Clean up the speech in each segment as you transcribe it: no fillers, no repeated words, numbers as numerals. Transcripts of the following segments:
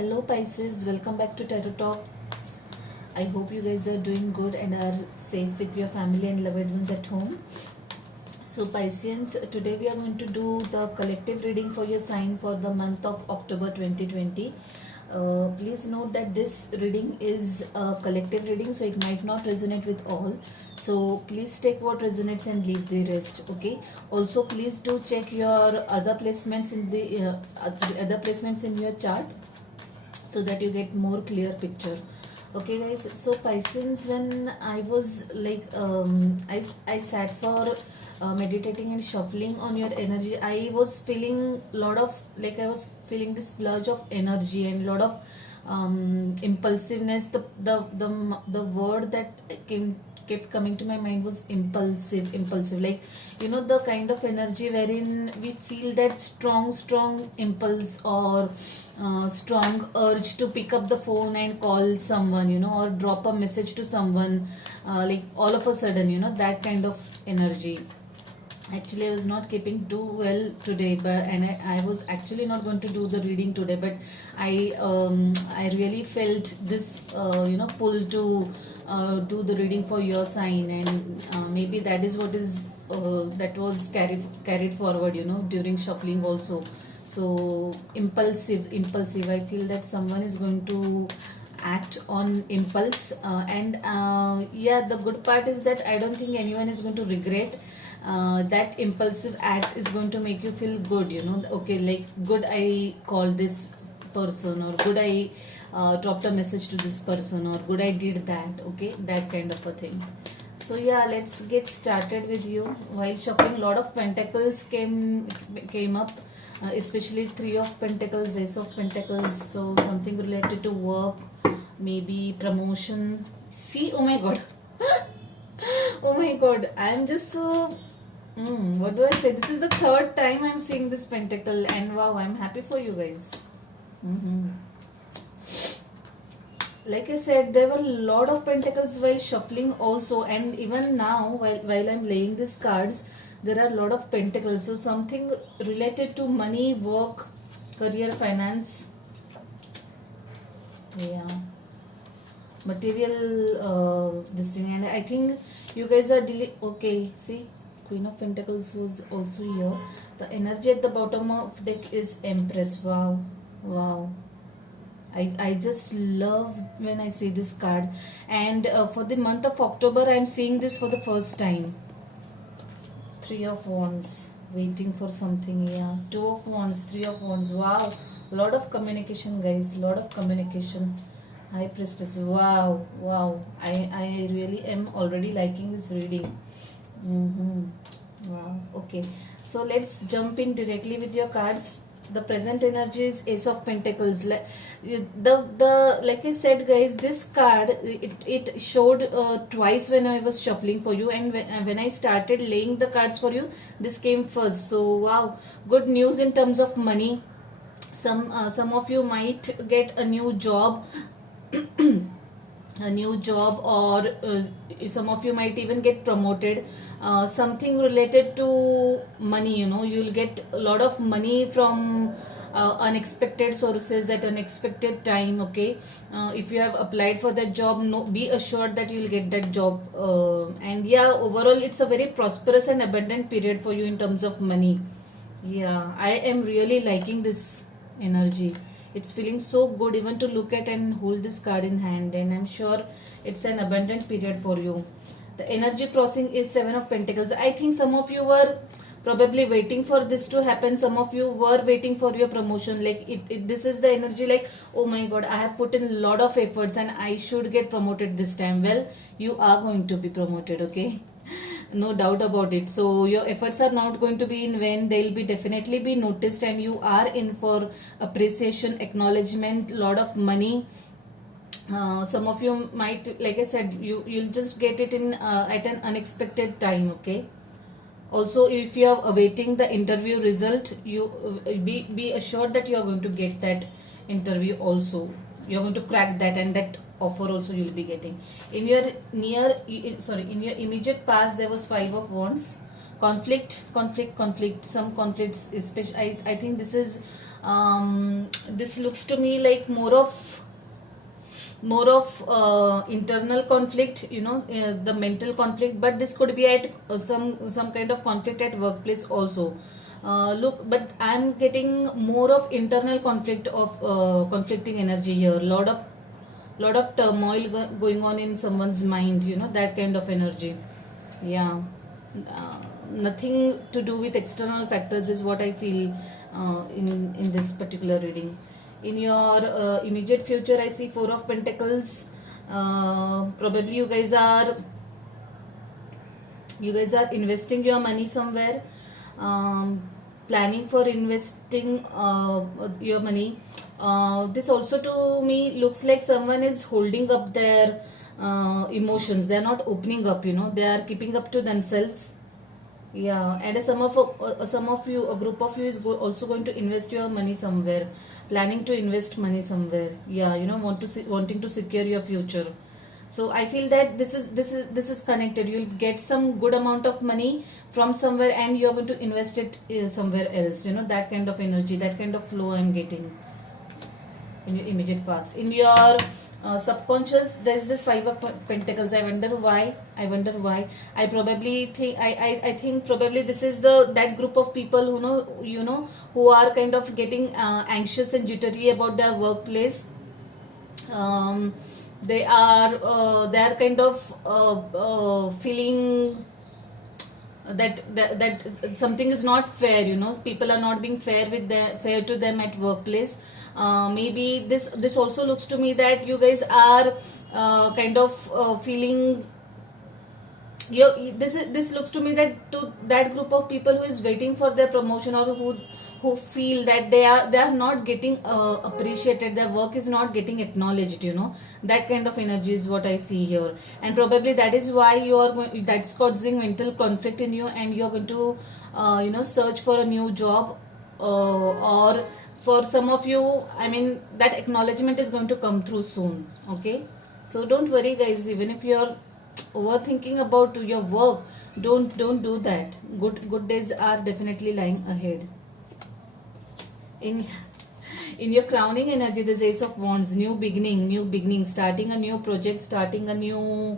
Hello Pisces, welcome back to Tarot Talks. I hope you guys are doing good and are safe with your family and loved ones at home. So Pisceans, today we are going to do the collective reading for your sign for the month of October 2020. Please note that this reading is a collective reading, so it might not resonate with all. So please take what resonates and leave the rest. Okay. Also, please do check your other placements in the other placements in your chart, so that you get more clear picture. Okay guys, so Pisces, when I was like I sat for meditating and shuffling on your energy, I was feeling lot of, like I was feeling this splurge of energy and lot of impulsiveness. The word that kept coming to my mind was impulsive, like, you know, the kind of energy wherein we feel that strong impulse or strong urge to pick up the phone and call someone, you know, or drop a message to someone, like all of a sudden, you know, that kind of energy. Actually, I was not keeping too well today, but I was actually not going to do the reading today, but I really felt this pull to do the reading for your sign, and maybe that is what is that was carried forward, you know, during shuffling also. So impulsive, I feel that someone is going to act on impulse, and yeah, the good part is that I don't think anyone is going to regret. That impulsive act is going to make you feel good, you know. Okay, like, good, I called this person, or good, I dropped a message to this person, or good, I did that. Okay, that kind of a thing. So yeah, let's get started with you. While shuffling, lot of pentacles came up, especially Three of Pentacles, Ace of Pentacles. So something related to work, maybe promotion. See, oh my god. Oh my god, I'm just so what do I say? This is the third time I'm seeing this pentacle, and wow, I'm happy for you guys. Like I said, there were a lot of pentacles while shuffling also, and even now while I'm laying these cards, there are a lot of pentacles. So something related to money, work, career, finance, yeah, material, this thing. And I think you guys are okay, see, Queen of Pentacles was also here. The energy at the bottom of deck is Empress. Wow. I just love when I see this card. And for the month of October, I'm seeing this for the first time. Three of Wands, waiting for something. Yeah, Two of Wands, Three of Wands. Wow, lot of communication, guys. Lot of communication. High Priestess. Wow. I really am already liking this reading. Wow. Okay, so let's jump in directly with your cards. The present energy is Ace of Pentacles. Like I said, guys, this card, it showed twice when I was shuffling for you, and when I started laying the cards for you, this came first. So wow, good news in terms of money. Some of you might get a new job. Or some of you might even get promoted. Something related to money, you know, you'll get a lot of money from unexpected sources at unexpected time. Okay, if you have applied for that job, no, be assured that you'll get that job. And yeah, overall it's a very prosperous and abundant period for you in terms of money. Yeah, I am really liking this energy. It's feeling so good even to look at and hold this card in hand, and I'm sure it's an abundant period for you. The energy crossing is Seven of Pentacles. I think some of you were probably waiting for this to happen. Some of you were waiting for your promotion. Like this is the energy, like, oh my god, I have put in a lot of efforts and I should get promoted this time. Well, you are going to be promoted, okay? No doubt about it. So your efforts are not going to be in vain. They'll be definitely be noticed, and you are in for appreciation, acknowledgement, lot of money. Some of you might, like I said, you'll just get it in at an unexpected time. Okay. Also, if you are awaiting the interview result, you be assured that you are going to get that interview also. You're going to crack that, and that offer also you'll be getting. In your in your immediate past, there was Five of Wands. Conflict. Some conflicts, especially I think this is This looks to me like more of internal conflict, the mental conflict, but this could be at some kind of conflict at workplace also. Look, but I'm getting more of internal conflict of conflicting energy here. Lot of turmoil going on in someone's mind, that kind of energy. Yeah. Nothing to do with external factors is what I feel in this particular reading. In your immediate future, I see Four of Pentacles. Probably you guys are investing your money somewhere, planning for investing your money. This also to me looks like someone is holding up their emotions. They are not opening up, they are keeping up to themselves. Yeah, and some of you, a group of you is also going to invest your money somewhere, planning to invest money somewhere. Yeah, wanting to secure your future. So I feel that this is connected. You'll get some good amount of money from somewhere, and you're going to invest it somewhere else. That kind of energy, that kind of flow I'm getting in your immediate past. In your subconscious, there's this Five of Pentacles. I wonder why. I probably think I think probably this is that group of people who are kind of getting anxious and jittery about their workplace. They are kind of feeling that something is not fair. People are not being fair to them at workplace. Maybe this also looks to me that you guys are kind of feeling. This looks to me that to that group of people who is waiting for their promotion, or who feel that they are not getting appreciated, their work is not getting acknowledged. That kind of energy is what I see here, and probably that is why that's causing mental conflict in you, and you're going to search for a new job, or for some of you, I mean, that acknowledgement is going to come through soon. Okay, so don't worry, guys. Even if you're overthinking about your work, don't do that. Good days are definitely lying ahead. In your crowning energy, there's Ace of Wands. New beginning, starting a new project, starting a new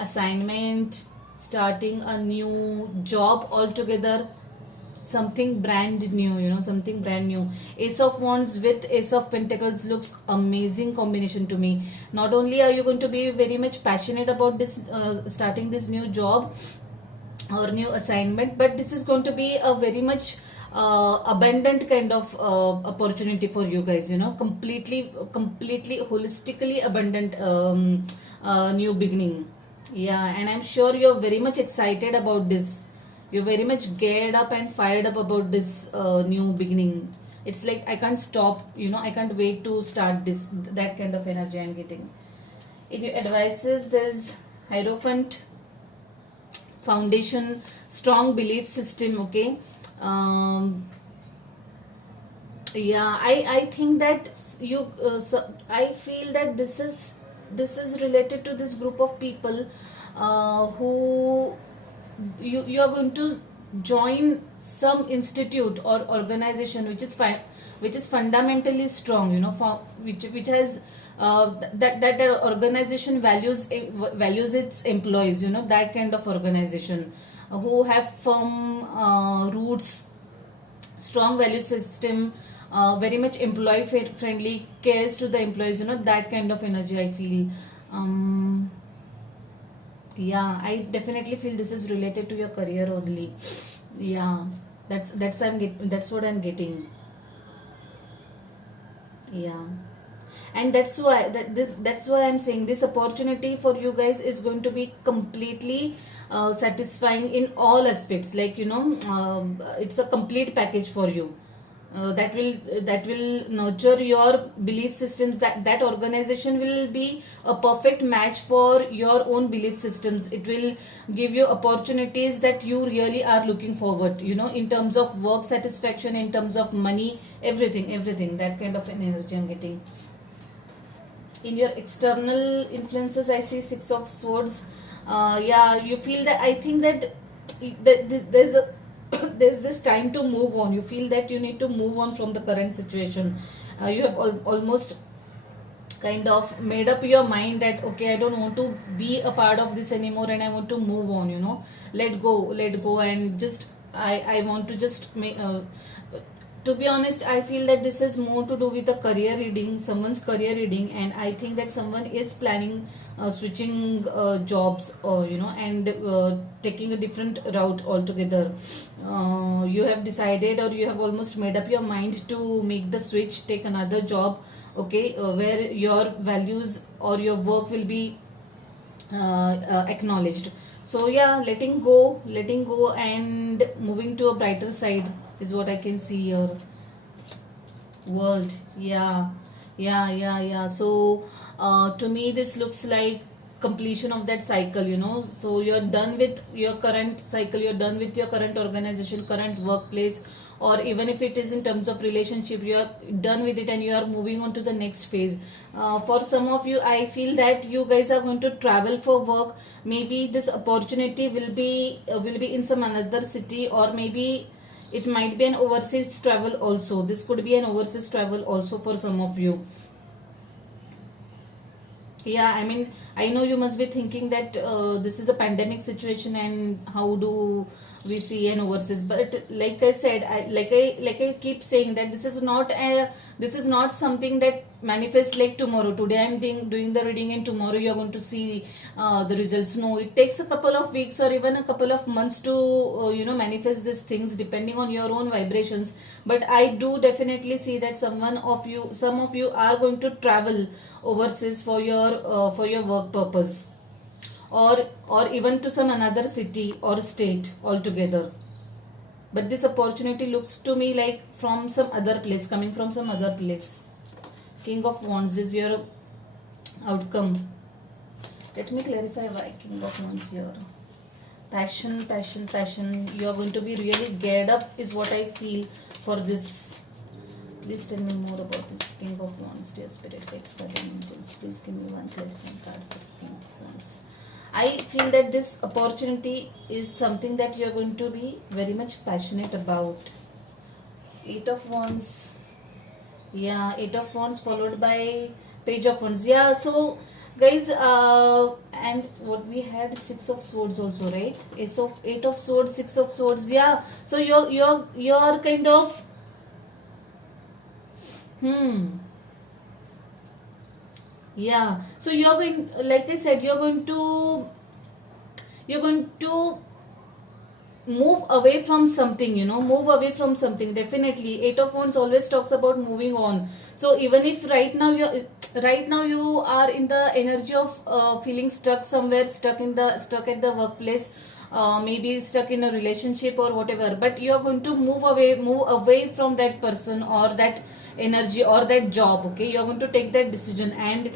assignment, starting a new job altogether. Something brand new, something brand new. Ace of Wands with Ace of Pentacles looks amazing combination to me. Not only are you going to be very much passionate about this starting this new job or new assignment, but this is going to be a very much abundant kind of opportunity for you guys. Completely holistically abundant new beginning. Yeah, and I'm sure you're very much excited about this. You're very much geared up and fired up about this new beginning. It's like I can't stop, I can't wait to start this. That kind of energy I'm getting. In your advices, there's Hierophant, foundation, strong belief system. Okay. Yeah, I think that I feel that this is related to this group of people who you are going to join some institute or organization which is fundamentally strong, which has that organization values its employees, that kind of organization who have firm roots, strong value system, very much employee friendly, cares to the employees, that kind of energy I feel. Yeah, I definitely feel this is related to your career only. Yeah, that's what I'm getting. Yeah, and that's why I'm saying this opportunity for you guys is going to be completely satisfying in all aspects. Like, it's a complete package for you. That will nurture your belief systems. That organization will be a perfect match for your own belief systems. It will give you opportunities that you really are looking forward, in terms of work satisfaction, in terms of money, everything. That kind of an energy I'm getting. In your external influences, I see Six of Swords. Yeah, you feel that, I think that there's a there's this time to move on. You feel that you need to move on from the current situation. You have almost kind of made up your mind that okay, I don't want to be a part of this anymore and I want to move on, let go, and just I want to just make to be honest, I feel that this is more to do with the career reading, someone's career reading, and I think that someone is planning switching jobs, or and taking a different route altogether. You have decided, or you have almost made up your mind to make the switch, take another job, okay, where your values or your work will be acknowledged. So yeah, letting go and moving to a brighter side is what I can see here. World, yeah, yeah. So to me this looks like completion of that cycle, so you're done with your current cycle, you're done with your current organization, current workplace, or even if it is in terms of relationship, you're done with it and you are moving on to the next phase. For some of you, I feel that you guys are going to travel for work. Maybe this opportunity will be in some another city, or maybe it might be an overseas travel also. This could be an overseas travel also for some of you. Yeah, I mean, I know you must be thinking that this is a pandemic situation and how do we see an overseas, but like I said, like I keep saying that this is not something that manifests like tomorrow. Today I'm doing the reading and tomorrow you're going to see the results. No, it takes a couple of weeks or even a couple of months to manifest these things depending on your own vibrations. But I do definitely see that some of you are going to travel overseas for your work purpose, or even to some another city or state altogether. But this opportunity looks to me like from some other place, coming from some other place. King of Wands is your outcome. Let me clarify why King of Wands here. Passion. You are going to be really geared up is what I feel for this. Please tell me more about this King of Wands, dear Spirit, guides, guardian angels. Please give me one clarifying card for King of Wands. I feel that this opportunity is something that you are going to be very much passionate about. Eight of Wands. Yeah, Eight of Wands followed by Page of Wands. Yeah, so guys, and what we had, Six of Swords also, right? Eight of Swords, Six of Swords. Yeah, so you're kind of yeah, so you're going, like I said, you're going to move away from something, move away from something. Definitely Eight of Wands always talks about moving on. So even if right now you are in the energy of feeling stuck somewhere, stuck at the workplace, maybe stuck in a relationship or whatever, but you are going to move away from that person or that energy or that job. Okay, you are going to take that decision, and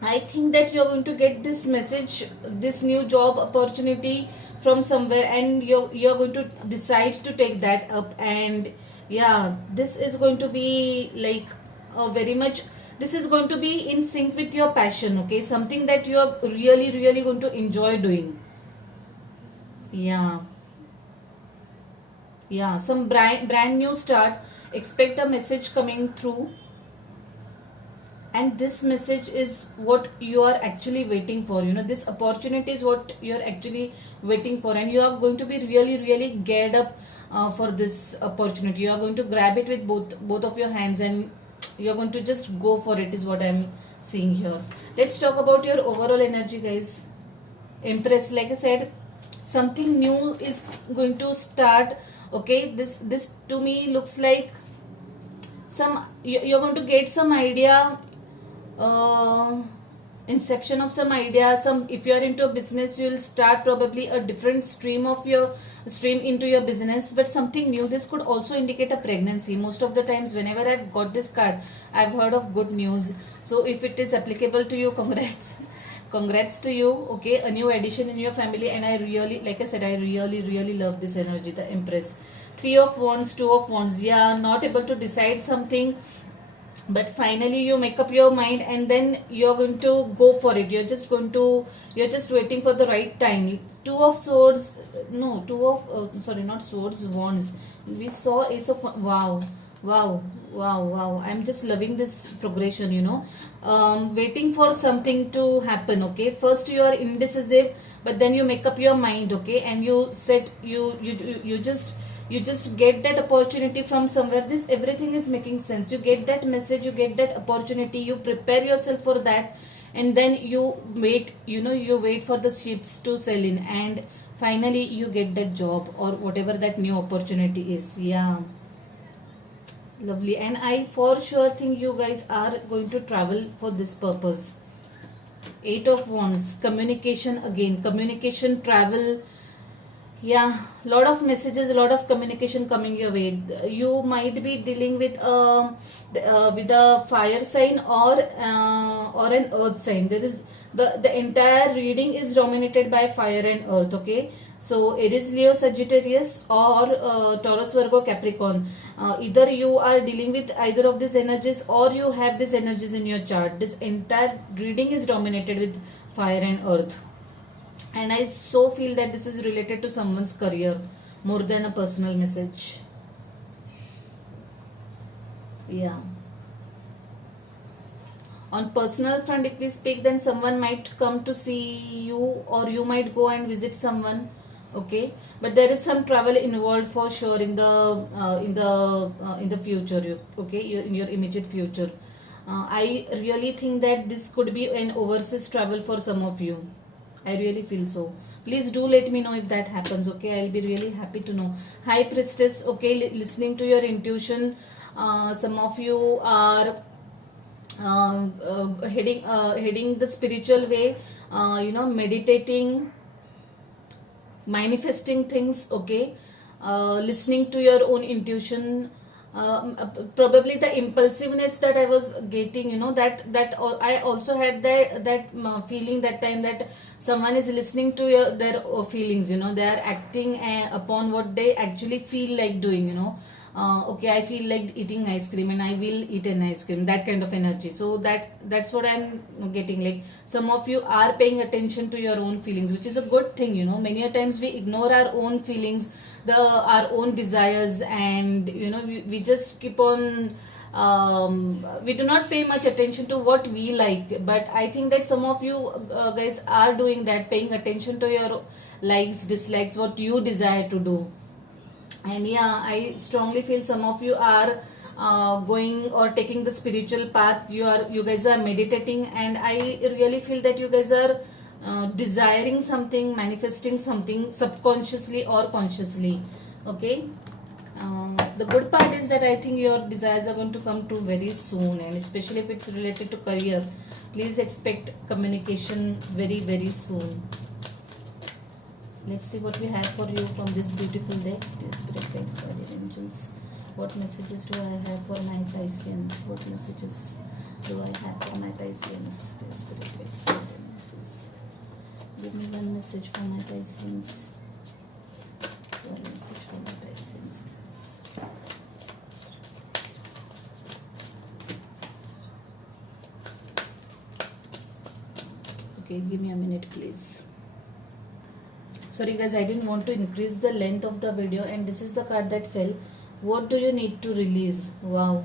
I think that you are going to get this message, this new job opportunity from somewhere, and you're going to decide to take that up. And yeah, this is going to be like very much, this is going to be in sync with your passion. Okay, something that you are really going to enjoy doing. Yeah, some brand new start. Expect a message coming through, and this message is what you are actually waiting for. This opportunity is what you're actually waiting for, and you are going to be really geared up for this opportunity. You are going to grab it with both of your hands, and you're going to just go for it, is what I'm seeing here. Let's talk about your overall energy, guys. Empress, like I said, something new is going to start. Okay, this to me looks like you're going to get some idea, inception of some idea. If you are into a business, you'll start probably a different stream into your business, but something new. This could also indicate a pregnancy. Most of the times whenever I've got this card, I've heard of good news. So if it is applicable to you, congrats to you. Okay, a new addition in your family, and I really, like I said, I really love this energy, the Empress. Three of Wands, Two of Wands. Yeah, not able to decide something. but finally you make up your mind, and then you're going to go for it. You're just waiting for the right time. Two of swords, no, two of sorry, not swords, wands. We saw ace of, wow, wow, wow, wow. I'm just loving this progression, waiting for something to happen. Okay, first you are indecisive, but then you make up your mind. Okay, and you said you just get that opportunity from somewhere. This everything is making sense. You get that message, you get that opportunity, you prepare yourself for that, and then you wait, you wait for the ships to sail in, and finally you get that job or whatever that new opportunity is. Yeah, lovely. And I for sure think you guys are going to travel for this purpose. Eight of wands, communication, again communication, travel. Yeah, lot of messages, a lot of communication coming your way. You might be dealing with a fire sign or an earth sign. There is the entire reading is dominated by fire and earth. Okay, so Aries, Leo, Sagittarius, or Taurus, Virgo, Capricorn. Either you are dealing with either of these energies, or you have these energies in your chart. This entire reading is dominated with fire and earth. And I so feel that this is related to someone's career more than a personal message. Yeah. On personal front, if we speak, then someone might come to see you, or you might go and visit someone. Okay, but there is some travel involved for sure in the future. In your immediate future. I really think that this could be an overseas travel for some of you. I really feel so. Please do let me know if that happens. Okay, I'll be really happy to know. High Priestess. Okay, listening to your intuition. Some of you are heading the spiritual way. Meditating, manifesting things. Okay, listening to your own intuition. Probably the impulsiveness that I was getting, that I also had that feeling that time, that someone is listening to their feelings. They are acting upon what they actually feel like doing. Okay, I feel like eating ice cream, and I will eat an ice cream, that kind of energy. So that's what I'm getting. Like, some of you are paying attention to your own feelings, which is a good thing. Many a times we ignore our own feelings, our own desires, and we just keep on we do not pay much attention to what we like. But I think that some of you guys are doing that, paying attention to your likes, dislikes, what you desire to do. And yeah, I strongly feel some of you are going or taking the spiritual path. You guys are meditating, and I really feel that you guys are desiring something, manifesting something subconsciously or consciously. Okay, the good part is that I think your desires are going to come true very soon, and especially if it's related to career, please expect communication very, very soon. Let's see what we have for you from this beautiful deck. Spirit guides, guardian angels. What messages do I have for my Pisceans? What messages do I have for my Pisceans? Spirit guides, guardian angels. Give me one message for my Pisceans. One message for my Pisceans. Okay, give me a minute, please. Sorry guys, I didn't want to increase the length of the video, and this is the card that fell. What do you need to release? Wow,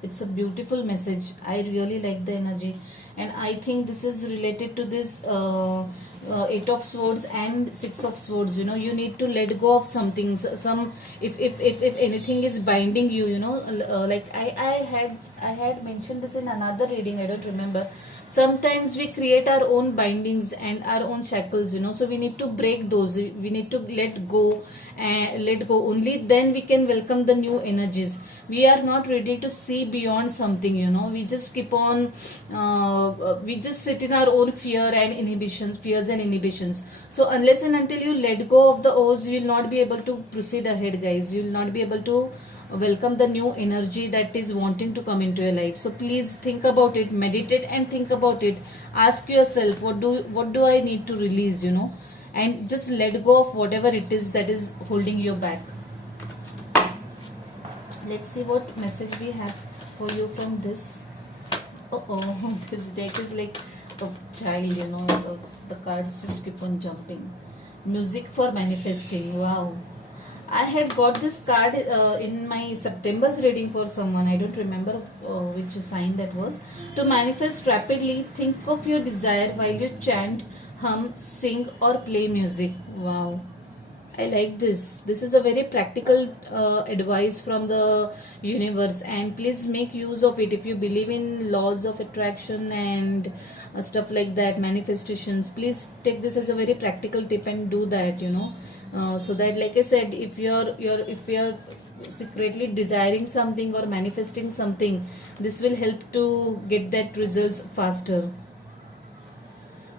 it's a beautiful message. I really like the energy, and I think this is related to this Eight of Swords and Six of Swords. You need to let go of something. If anything is binding you, like I had mentioned this in another reading, I don't remember. Sometimes we create our own bindings and our own shackles, so we need to break those. We need to let go, and let go. Only then we can welcome the new energies. We are not ready to see beyond something, we just keep on we just sit in our own fears and inhibitions. So unless and until you let go of the O's, you will not be able to proceed ahead, guys. You will not be able to welcome the new energy that is wanting to come into your life. So please think about it, meditate and think about it. Ask yourself, what do I need to release, and just let go of whatever it is that is holding you back. Let's see what message we have for you from this. Oh, this deck is like a child, the cards just keep on jumping. Music for manifesting. Wow. I had got this card in my September's reading for someone. I don't remember which sign that was. To manifest rapidly, think of your desire while you chant, hum, sing, or play music. Wow. I like this. This is a very practical advice from the universe, and please make use of it if you believe in laws of attraction and stuff like that, manifestations. Please take this as a very practical tip and do that. So that, like I said, if you're secretly desiring something or manifesting something, this will help to get that results faster.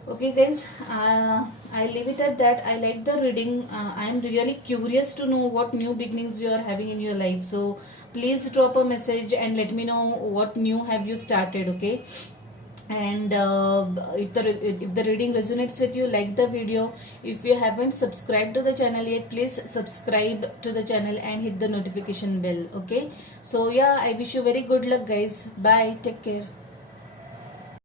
Okay guys, I leave it at that. I like the reading. I am really curious to know what new beginnings you are having in your life, so please drop a message and let me know what new have you started. Okay, and if the reading resonates with you, like the video. If you haven't subscribed to the channel yet, please subscribe to the channel and hit the notification bell. Okay, so yeah, I wish you very good luck guys. Bye, take care.